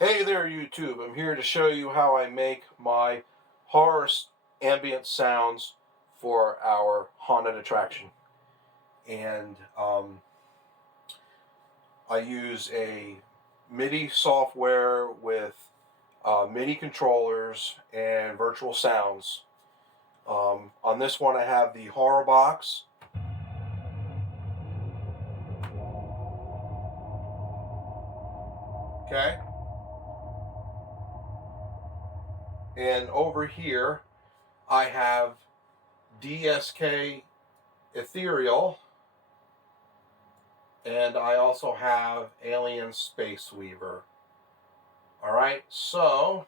Hey there, YouTube. I'm here to show you how I make my horror ambient sounds for our haunted attraction. And I use a MIDI software with MIDI controllers and virtual sounds. On this one, I have the horror box. Okay. And over here, I have DSK Ethereal. And I also have Alien Space Weaver. Alright, so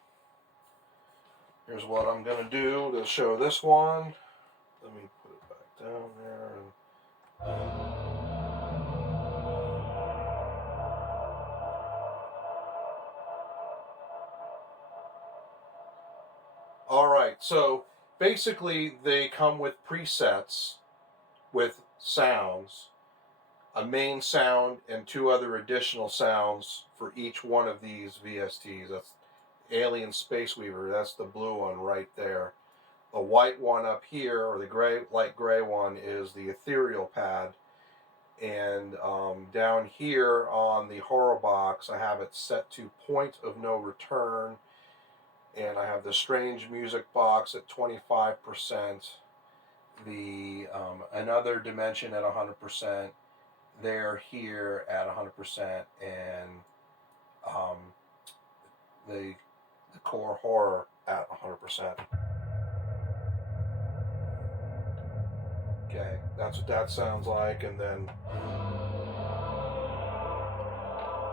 here's what I'm going to do to show this one. Let me put it back down there. Alright, so basically they come with presets with sounds, a main sound and two other additional sounds for each one of these VSTs. That's Alien Space Weaver, that's the blue one right there. The white one up here, or the gray, light gray one, is the ethereal pad. And down here on the horror box, I have it set to point of no return. And I have the strange music box at 25%. The another dimension at 100%. They're here at 100%, and the core horror at 100%. Okay, that's what that sounds like, and then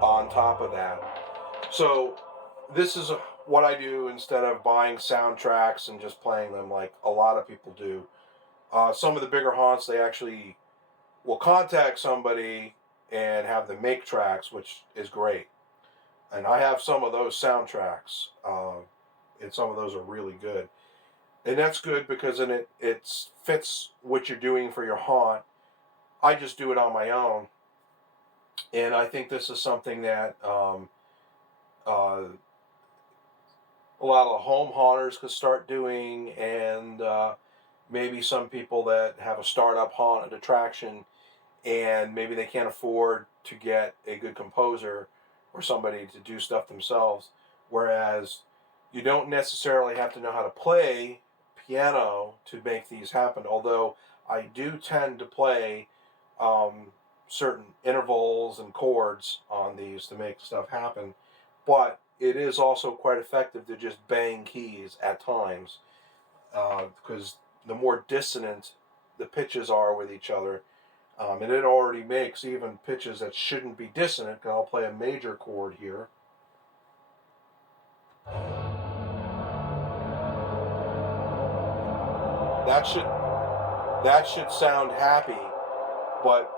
on top of that. So this is what I do instead of buying soundtracks and just playing them like a lot of people do. Some of the bigger haunts, they actually will contact somebody and have them make tracks, which is great. And I have some of those soundtracks, and some of those are really good. And that's good because then it fits what you're doing for your haunt. I just do it on my own. And I think this is something that a lot of home haunters could start doing, and maybe some people that have a startup haunted attraction and maybe they can't afford to get a good composer or somebody to do stuff themselves. Whereas you don't necessarily have to know how to play piano to make these happen, although I do tend to play certain intervals and chords on these to make stuff happen. But it is also quite effective to just bang keys at times, because the more dissonant the pitches are with each other, and it already makes even pitches that shouldn't be dissonant. I'll play a major chord here. That should sound happy, but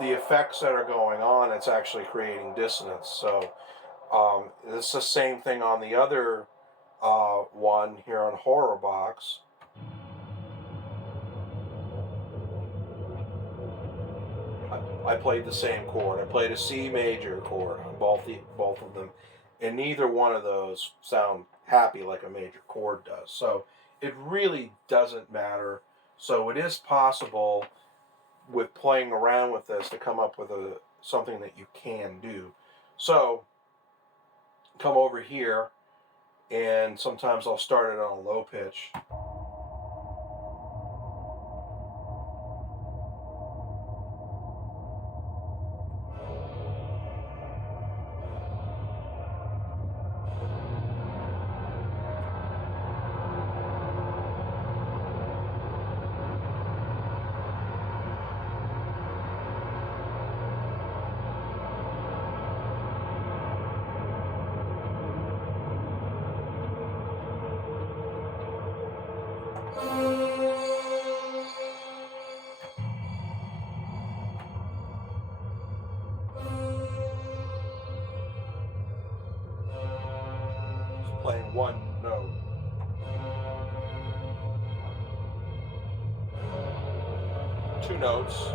the effects that are going on, it's actually creating dissonance. So it's the same thing on the other one here on Horror Box. I played the same chord. I played a C major chord on both of them, and neither one of those sound happy like a major chord does. So it really doesn't matter. So it is possible with playing around with this to come up with something that you can do. So come over here, and sometimes I'll start it on a low pitch. Just playing one note. Two notes.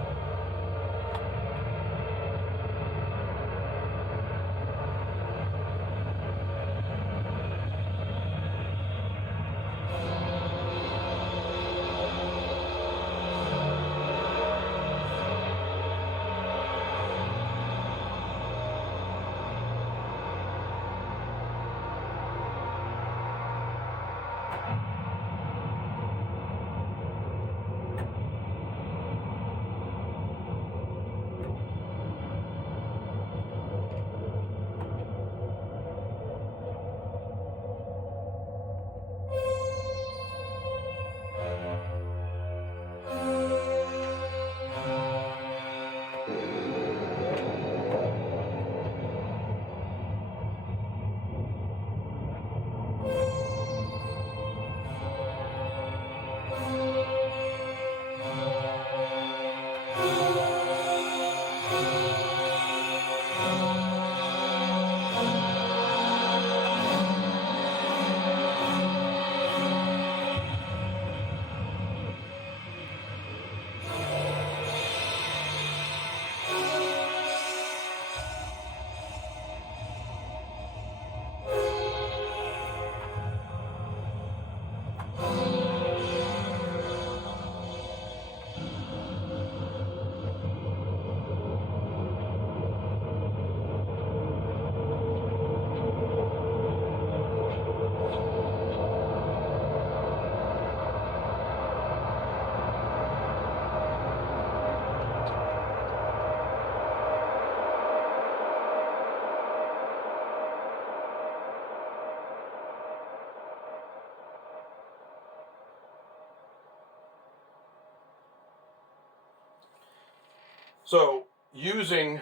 So using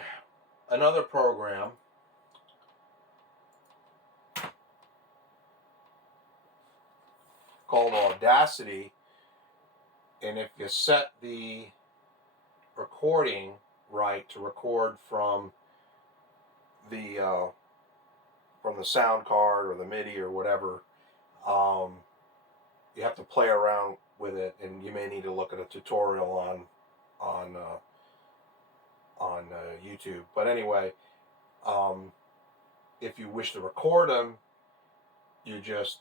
another program called Audacity, and if you set the recording right to record from the sound card or the MIDI or whatever, you have to play around with it, and you may need to look at a tutorial on YouTube. But anyway, if you wish to record them, you just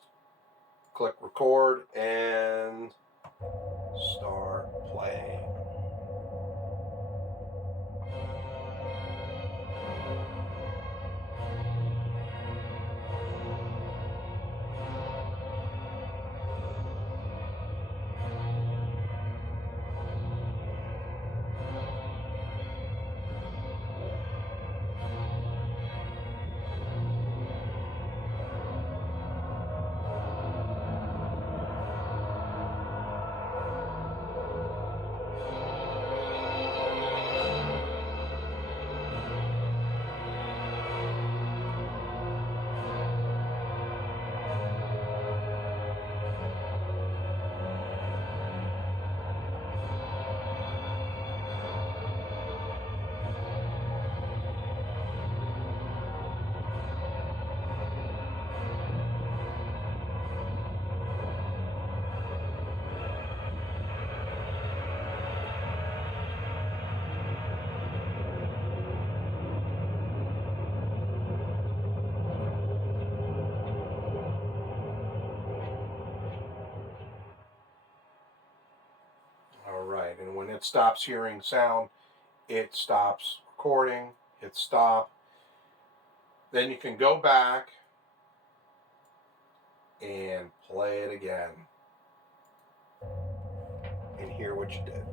click record and start playing. Alright, and when it stops hearing sound, it stops recording, hit stop. Then you can go back and play it again and hear what you did.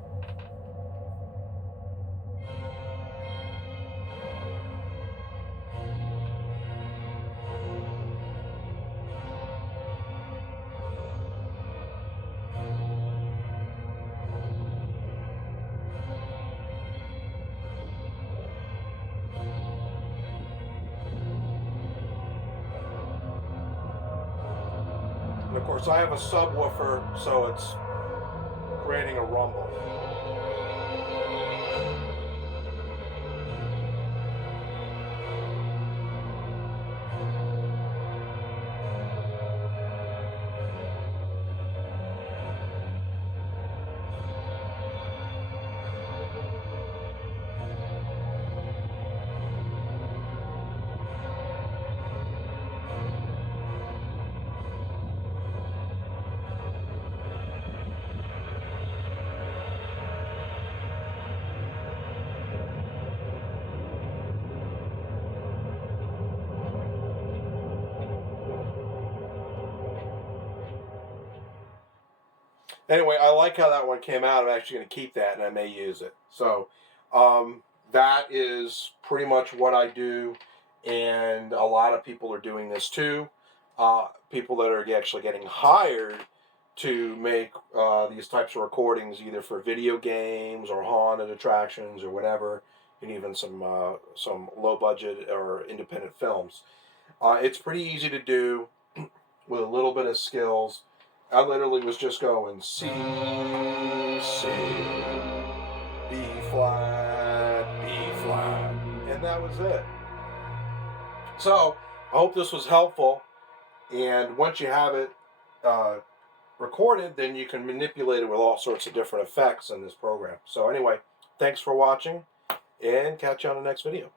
And of course I have a subwoofer, so it's creating a rumble. Anyway, I like how that one came out. I'm actually going to keep that, and I may use it. So that is pretty much what I do, and a lot of people are doing this too. People that are actually getting hired to make these types of recordings, either for video games or haunted attractions or whatever, and even some low budget or independent films. It's pretty easy to do with a little bit of skills. I literally was just going C, C, B flat, B flat, and that was it. So I hope this was helpful, and once you have it recorded, then you can manipulate it with all sorts of different effects in this program. So anyway, thanks for watching, and catch you on the next video.